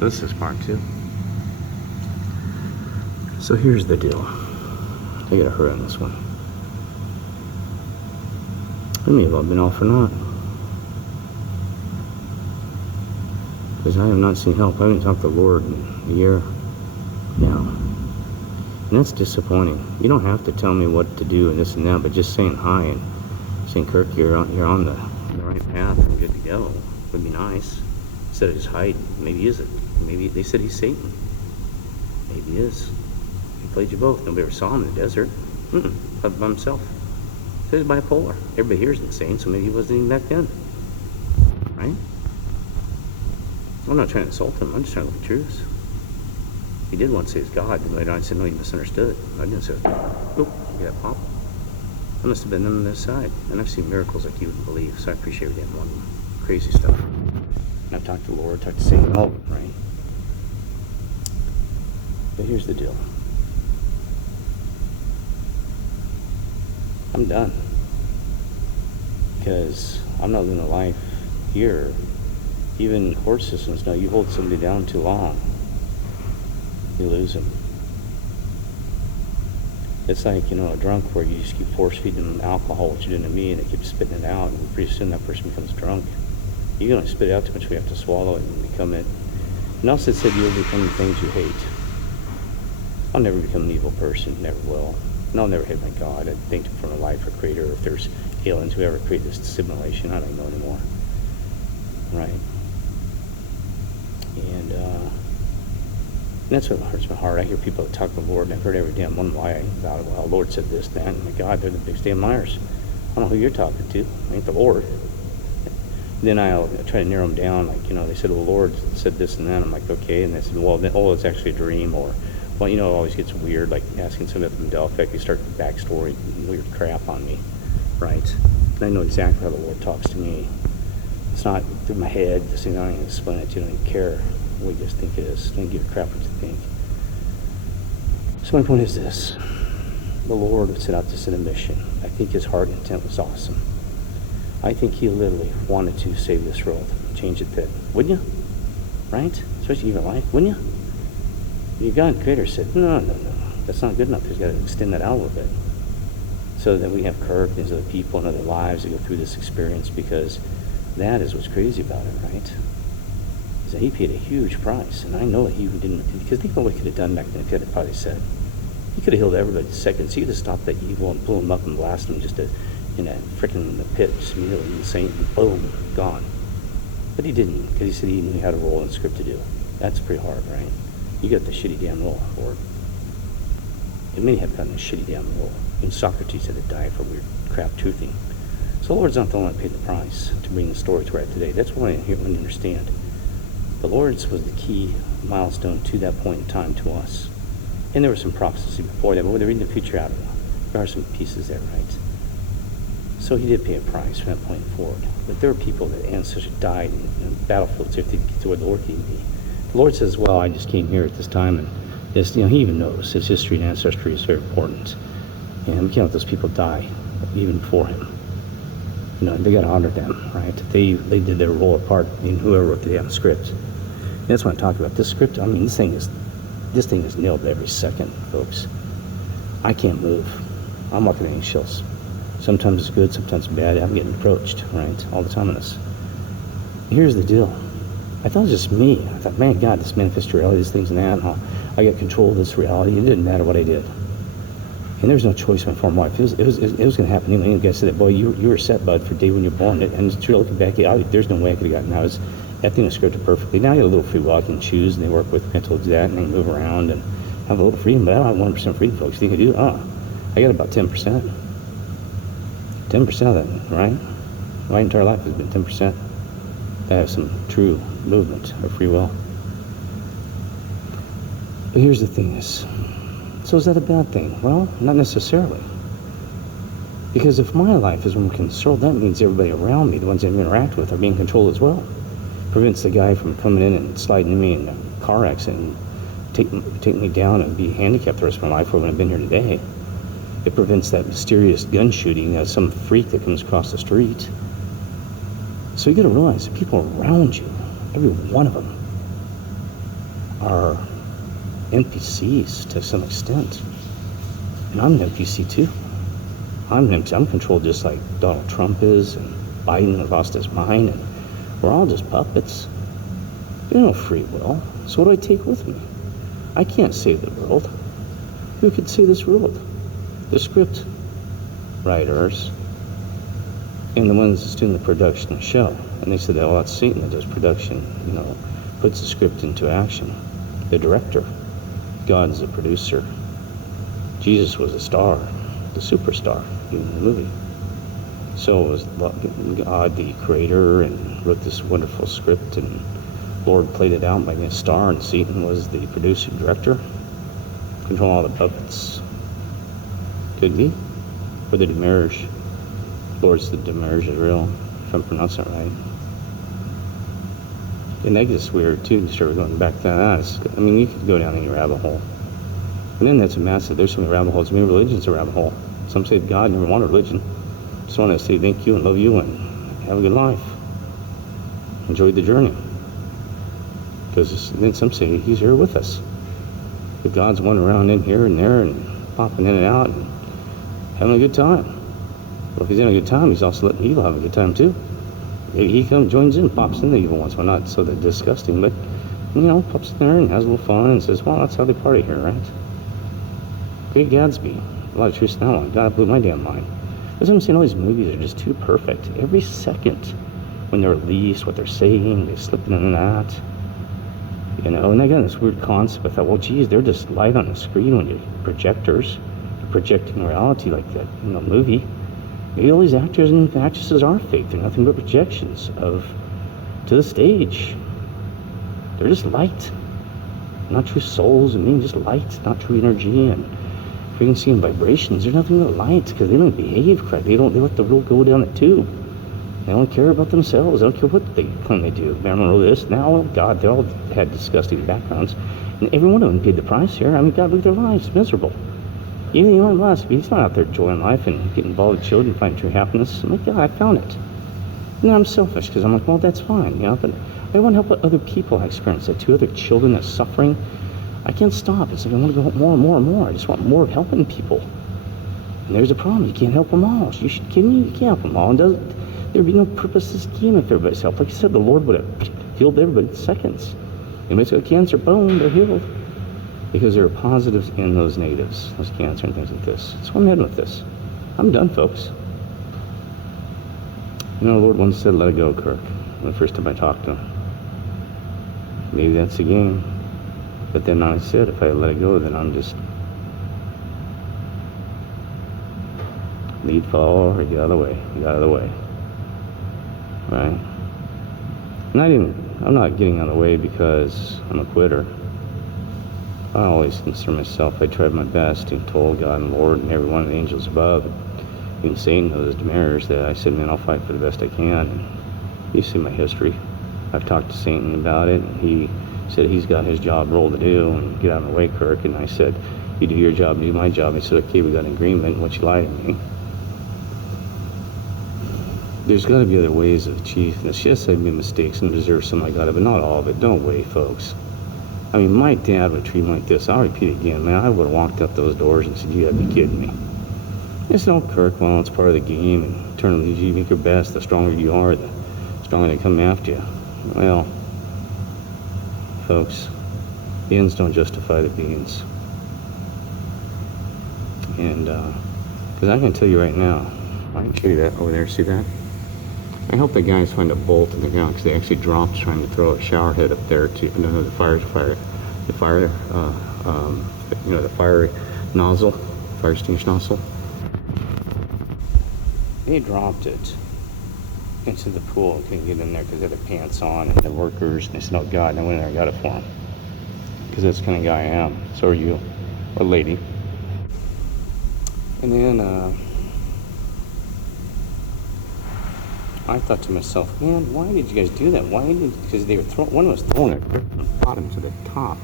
So this is part 2. So here's the deal. I gotta hurry on this one. I may have been off or not. Because I have not seen help. I haven't talked to the Lord in a year now. And that's disappointing. You don't have to tell me what to do and this and that, but just saying hi and saying, Kirk, you're on the right path and good to go would be nice. Instead of just hiding. Maybe he is it. Maybe they said he's Satan. Maybe he is. He played you both. Nobody ever saw him in the desert. By himself. So he's bipolar. Everybody here is insane, so maybe he wasn't even back then. Right? I'm not trying to insult him. I'm just trying to look at truths. He did once say he's God, and later on I said, no, you misunderstood. I didn't say, oop, you got pop. I must have been on this side. And I've seen miracles like you wouldn't believe, so I appreciate every damn one of them. Crazy stuff. And I've talked to the Lord, talked to Satan, all of it, right? But here's the deal. I'm done. Because I'm not living a life here. Even court systems know you hold somebody down too long, you lose them. It's like, a drunk where you just keep force feeding them alcohol, which you did to me, and they keep spitting it out, and pretty soon that person becomes drunk. You can only spit it out too much, we have to swallow it and become it. And also it said you'll become the things you hate. I'll never become an evil person, never will. And I'll never hate my God. I thank him for my life, or creator, or if there's aliens, whoever created this simulation, I don't know anymore. Right? And that's what hurts my heart. I hear people that talk to the Lord, and I've heard every damn one lie about it. Well, the Lord said this, that, and my God, they're the biggest damn liars. I don't know who you're talking to. I ain't the Lord. Then I'll try to narrow them down, like, they said, well, the Lord said this and that. I'm like, okay. And they said, well, then, it's actually a dream, or, well, it always gets weird, like asking somebody about the Mandela effect, they start the backstory, weird crap on me, right? And I know exactly how the Lord talks to me. It's not through my head, this thing, I don't even explain it to you, I don't even care what you just think it is. Don't give a crap what you think. So my point is this. The Lord would set out to send a mission. I think his heart and intent was awesome. I think he literally wanted to save this world, change it that, wouldn't you? Right? Especially even life, wouldn't you? Your God creator said, no, that's not good enough. He's got to extend that out a little bit. So that we have Kirk, these other people and other lives that go through this experience, because that is what's crazy about it, right? Is that he paid a huge price, and I know that he didn't, because think about what he could have done back then. If he had probably said, he could have healed everybody in seconds. He could have stopped that evil and pull him up and blast him just in a freaking pit, just immediately insane, and boom, gone. But he didn't, because he said he knew how to roll in the script to do. That's pretty hard, right? You got the shitty damn role, Lord. And many have gotten a shitty damn role. And Socrates had to die for weird crap truthing. So the Lord's not the one that paid the price to bring the story to right today. That's what I want to understand. The Lord's was the key milestone to that point in time to us. And there was some prophecy before that, but they're reading the future out of it. There are some pieces there, right? So he did pay a price from that point forward. But there are people that ancestors died in battlefields to get to where the Lord can be. The Lord says, well, I just came here at this time, and this, he even knows his history and ancestry is very important. And we can't let those people die, even before him. They got to honor them, right? They did their role apart in whoever wrote the damn script. And that's what I'm talking about. This script, this thing is nailed every second, folks. I can't move. I'm walking on eggshells. Sometimes it's good, sometimes bad. I'm getting approached, right? All the time on this. Here's the deal. I thought it was just me. I thought, man, God, this manifest reality, these things and that, and I got control of this reality. It didn't matter what I did. And there's no choice in my former life. It was going to happen anyway. And the guy said, boy, you were set, bud, for day when you're born. And it's true, looking back, there's no way I could have gotten out. That thing was scripted perfectly. Now I got a little free will. I can choose, and they work with mental that, and they move around and have a little freedom. But I don't have 1% freedom, folks. You think I do? I got about 10%. 10% of that, right? My entire life has been 10%. I have some true movement of free will. But here's the thing is, so is that a bad thing? Well, not necessarily. Because if my life is more controlled, that means everybody around me, the ones I interact with, are being controlled as well. Prevents the guy from coming in and sliding me in a car accident and take me down and be handicapped the rest of my life, or when I've been here today. It prevents that mysterious gun shooting as some freak that comes across the street. So you got to realize the people around you, every one of them, are NPCs to some extent. And I'm an NPC too. I'm controlled just like Donald Trump is, and Biden lost his mind, and we're all just puppets. There's no free will. So what do I take with me? I can't save the world. Who could save this world? The script writers and the ones that's doing the production of the show. And they said, oh, that's Satan that does production, puts the script into action. The director. God's the producer. Jesus was a star, the superstar in the movie. So was God the creator and wrote this wonderful script, and Lord played it out by being a star, and Satan was the producer director. Control all the puppets. Could be. Or the Demerge. Lord's the Demerge is real, if I'm pronouncing it right. And that gets weird too, to start going back to that. You could go down any rabbit hole. And then that's a massive, there's so many rabbit holes. Religion's a rabbit hole. Some say God never wanted religion. Just want to say thank you and love you and have a good life. Enjoy the journey. Because then some say he's here with us. But God's wandering around in here and there and popping in and out and having a good time. Well, if he's having a good time, he's also letting evil have a good time too. Maybe he comes, joins in, pops in the evil once. Well, not so that disgusting, but pops in there and has a little fun and says, well, that's how they party here, right? Great Gatsby. A lot of truth in that one. God blew my damn mind. That's what I'm saying, all these movies are just too perfect. Every second when they're released, what they're saying, they slip in and that. And I got this weird concept. I thought, well, geez, they're just light on the screen when you projectors projecting reality like that, movie. Maybe all these actors and actresses are fake. They're nothing but projections to the stage. They're just light. Not true souls, just light, not true energy and frequency and vibrations. They're nothing but light because they don't behave correct. They let the world go down the tube. They don't care about themselves. They don't care what they claim they do. Marilyn wrote this. Now, oh God, they all had disgusting backgrounds. And every one of them paid the price here. God, look at their lives. Miserable. Even Elon Musk, he's not out there enjoying life and getting involved with children, finding true happiness. I'm like, yeah, I found it. And I'm selfish because I'm like, well, that's fine, but I want to help other people experience that too. Other children that's suffering. I can't stop. It's like I want to go more and more and more. I just want more of helping people. And there's a problem. You can't help them all. You should kid me. You can't help them all. And there'd be no purpose to scheme if everybody's helped. Like I said, the Lord would have healed everybody in seconds. Anybody's got cancer, boom, they're healed. Because there are positives in those negatives, those cancer and things like this. That's why I'm heading with this. I'm done, folks. The Lord once said, let it go, Kirk. The first time I talked to him. Maybe that's the game. But then I said, if I let it go, then I'm just lead forward, get out of the way, get out of the way. Right? And I'm not getting out of the way because I'm a quitter. I always consider myself, I tried my best and told God and Lord and every one of the angels above, even Satan, those demerits, that I said, man, I'll fight for the best I can. And you see my history. I've talked to Satan about it, and he said he's got his job role to do, and get out of my way, Kirk. And I said, you do your job, do my job. He said, okay, we got an agreement, and what you lied to me. There's got to be other ways of achieving this. Yes, I've made mistakes and deserve some I got it, but not all of it. Don't wait, folks. My dad would treat me like this. I'll repeat it again, man. I would have walked out those doors and said, you gotta be kidding me. It's no, Kirk, well, it's part of the game, and turn you make your best. The stronger you are, the stronger they come after you. Well, folks, the ends don't justify the means. And, because I can tell you right now, I can show you that over there, see that? I hope the guys find a bolt in the ground because they actually dropped trying to throw a shower head up there to the fire nozzle, fire extinguisher nozzle. They dropped it into the pool. Couldn't get in there because they had their pants on and the workers. And they said, "Oh God!" And I went in there and got it for them because that's the kind of guy I am. So are you, or lady. And then I thought to myself, man, why did you guys do that? Because they were one was throwing it from the bottom to the top.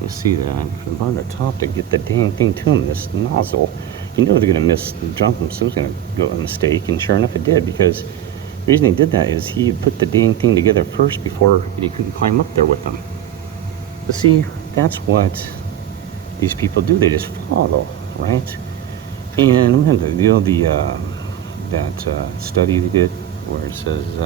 You see that from the bottom to the top to get the dang thing to them. This nozzle, you know they're going to drop them, so it was going to go a mistake. And sure enough, it did, because the reason he did that is he put the dang thing together first before he couldn't climb up there with them. But see, that's what these people do. They just follow, right? And I'm gonna, that study they did where it says,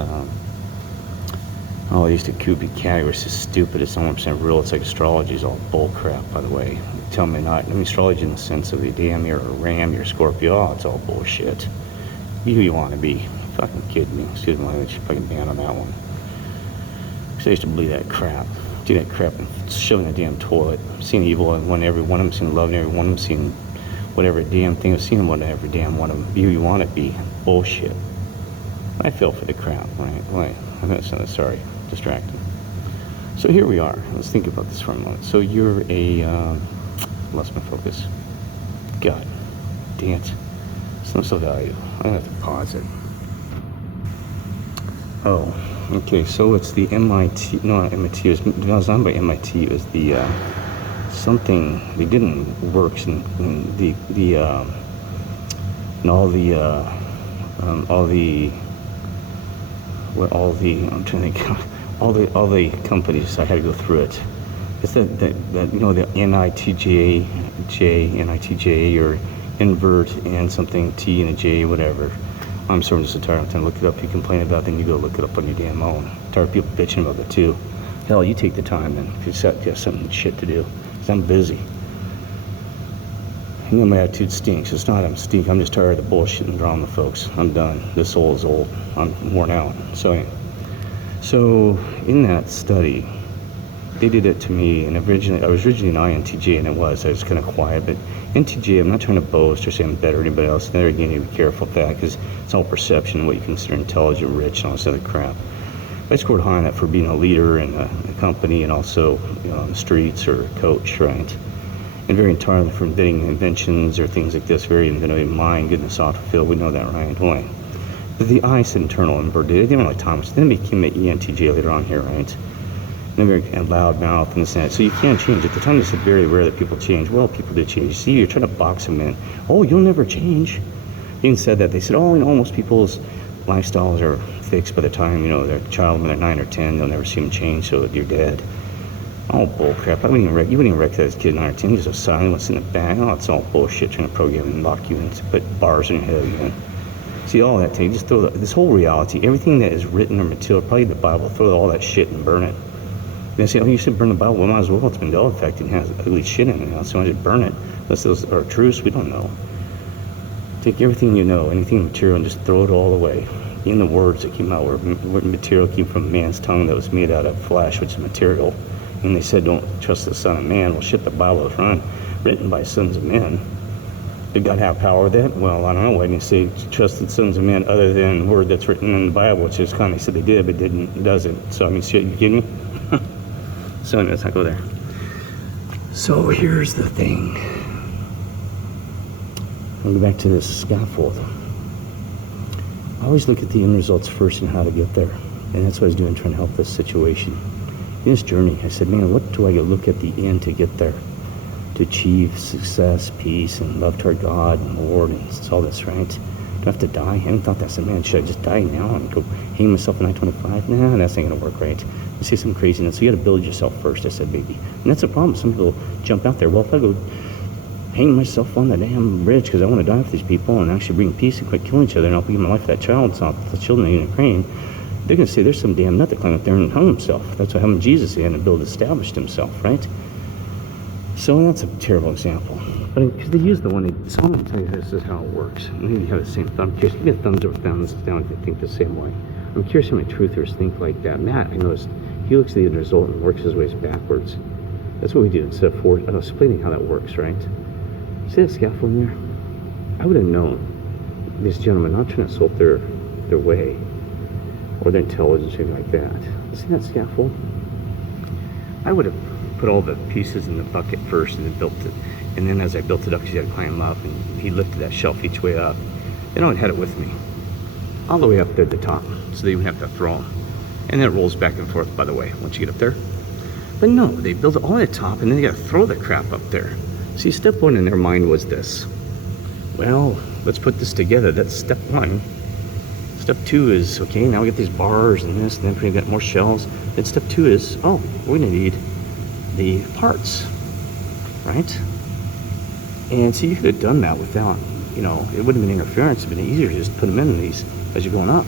oh, they used to cubic cat, it's just stupid. It's 100% real. It's like astrology is all bull crap, by the way. Tell me not. I mean, astrology in the sense of the damn, you're a ram, you're a Scorpio. Oh, it's all bullshit. Be who you want to be. Fucking kidding me. Excuse my language. Fucking ban on that one. Because I used to believe that crap. Do that crap and shove in a damn toilet. Seeing evil in every one of them, seeing love in every one of them, seeing whatever damn thing, seeing whatever damn one of them. Be who you want to be. Bullshit. I fell for the crap, right? Wait, I'm sorry. Distracting. So here we are. Let's think about this for a moment. So you're a, lost my focus. God, dang it. It's not so value. I'm gonna have to pause it. Oh, okay. So it's the MIT. No, not MIT. It was done by MIT. It was the something they didn't works and I'm trying to think. All the companies, I had to go through it. It's that the NITJ or invert and something T and a J, whatever. I'm sort of just tired. I'm trying to look it up. You complain about it, then you go look it up on your damn own. I'm tired of people bitching about it too. Hell, you take the time then if you have something shit to do. Because I'm busy. You know my attitude stinks. It's not I'm stink. I'm just tired of the bullshit and drama, folks. I'm done. This soul is old. I'm worn out. So anyway. So in that study, they did it to me, and I was originally an INTJ, and I was kind of quiet, but NTJ, I'm not trying to boast or say I'm better than anybody else. There again, you need to be careful with that, because it's all perception, what you consider intelligent, rich, and all this other crap. I scored high on that for being a leader in a company, and also, on the streets, or a coach, right? And very entirely for inventing inventions or things like this, very inventive mind, getting the software field, we know that, right? Boy. The I said internal inverted. I didn't like Thomas. Then it became the ENTJ later on here, right? And then very loud mouth and this and that. So you can't change. At the time, they said very rare that people change. Well, people did change. You see, you're trying to box them in. Oh, you'll never change. Even said that. They said, oh, most people's lifestyles are fixed by the time, their child when they're 9 or 10. They'll never see them change, so you're dead. Oh, bullcrap. You wouldn't even recognize a kid 9 or 10. He's so silent, what's in the back. Oh, it's all bullshit, trying to program and lock you in, to put bars in your head again. See, all that thing, just throw this whole reality, everything that is written or material, probably the Bible, throw all that shit and burn it. They say, oh, you should burn the Bible. Well, might as well. It's been infected and has ugly shit in it. So I just burn it. Unless those are truths, we don't know. Take everything you know, anything material, and just throw it all away. In the words that came out, where material came from man's tongue that was made out of flesh, which is material. And they said, don't trust the Son of Man. Well, shit, the Bible was written by sons of men. Did God have power with that? Well, I don't know. Why didn't you say trusted sons of men other than the word that's written in the Bible, which is kind of, they said they did, but doesn't. So, I mean, shit, you kidding me? So, anyway, let's not go there. So, here's the thing. I'll go back to this scaffold. I always look at the end results first and how to get there. And that's what I was doing, trying to help this situation. In this journey, I said, man, what do I look at the end to get there? To achieve success, peace, and love toward God and the Lord, and it's all this, right? Do I have to die? I haven't thought that. I said, man, should I just die now and go hang myself at 925? Nah, that's not going to work, right? You see some craziness. So you got to build yourself first, I said, baby. And that's the problem. Some people jump out there. Well, if I go hang myself on the damn bridge because I want to die for these people and actually bring peace and quit killing each other, and I'll give my life for that child, so the children in Ukraine, they're going to say there's some damn nut that climbed up there and hung himself. That's what happened to Jesus. He had to established himself, right? So that's a terrible example. But because they use the one, so I'm going to tell you this is how it works. Maybe you have the same thumb. Curious, you get thumbs or thumbs down if you think the same way. I'm curious how many truthers think like that. Matt, I noticed, he looks at the end result and works his ways backwards. That's what we do instead of forward. I was explaining how that works, right? See that scaffold in there? I would have known these gentlemen not trying to insult their way or their intelligence or anything like that. See that scaffold? I would have put all the pieces in the bucket first and then built it. And then as I built it up, because you had to climb up, and he lifted that shelf each way up. Then I would have had it with me, all the way up there at the top, so they would have to throw them. And then it rolls back and forth, by the way, once you get up there. But no, they built it all at the top, and then they got to throw the crap up there. See, step one in their mind was this. Well, let's put this together. That's step one. Step two is, okay, now we get these bars and this, and then we got more shells. Then step two is, oh, we're going to need the parts, right? And so you could have done that without, it wouldn't have been interference. It would have been easier to just put them in these as you're going up.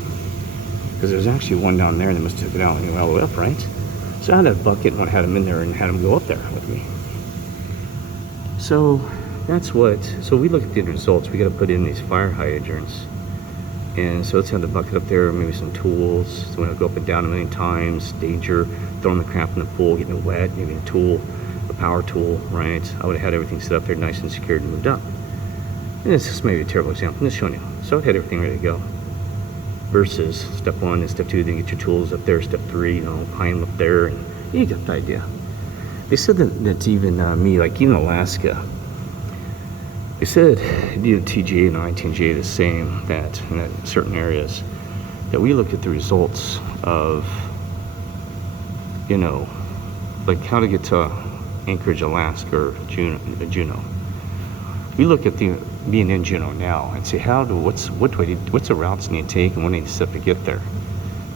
Because there's actually one down there, and they must have took it out when you went all the way up, right? So I had a bucket and had them in there and had them go up there with me. So so we look at the results. We got to put in these fire hydrants. And so let's have the bucket up there, maybe some tools. So when I go up and down a million times, danger, throwing the crap in the pool, getting it wet, maybe a tool, a power tool, right? I would have had everything set up there nice and secured and moved up. And this is maybe a terrible example. I'm just showing you. So I had everything ready to go. Versus step 1 and step 2, then get your tools up there. Step 3, hang them up there, and you get the idea. They said that even me, like even Alaska, they said the TGA and I-10GA the same, that in certain areas, that we look at the results of, like how to get to Anchorage, Alaska, or Juneau. We look at being in Juneau now and say, what's the routes need to take and what need to set to get there?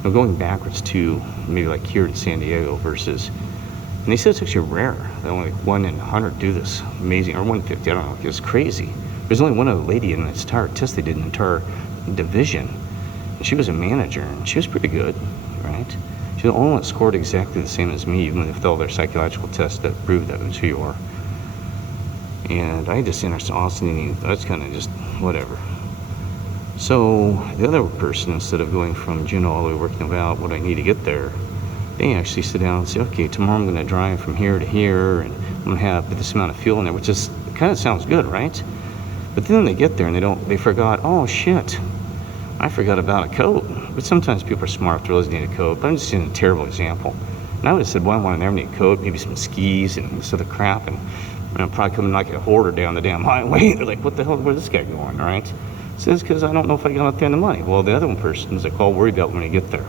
Going backwards to maybe like here in San Diego versus, and they said it's actually rare. That only 1 in 100 do this. Amazing, or 150. I don't know. It's crazy. There's only one other lady in this entire test. They did an entire division, and she was a manager, and she was pretty good, right? She's the only one that scored exactly the same as me, even with all their psychological tests that proved that was who you are. And I just understood Austin, and that's kind of just whatever. So the other person, instead of going from Juneau all the way working about what I need to get there, they actually sit down and say, okay, tomorrow I'm going to drive from here to here, and I'm going to have this amount of fuel in there, which is kind of sounds good, right? But then they get there and they forgot, oh shit, I forgot about a coat. But sometimes people are smart, they realize they need a coat, but I'm just using a terrible example. And I would have said, well, I want to never need a coat, maybe some skis and this other crap, and I'm probably coming like a hoarder down the damn highway. They're like, what the hell, where's this guy going, right? It says, because I don't know if I got out there in the money. Well, the other one person is like all worried about when I get there.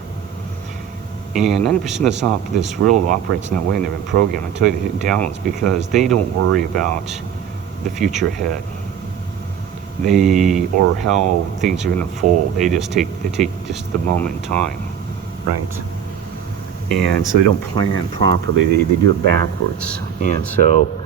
And 90% of this railroad operates in that way, and they've been programmed. I tell you, they hit downloads because they don't worry about the future ahead. Or how things are going to unfold. They take just the moment in time, right? And so they don't plan properly. They do it backwards. And so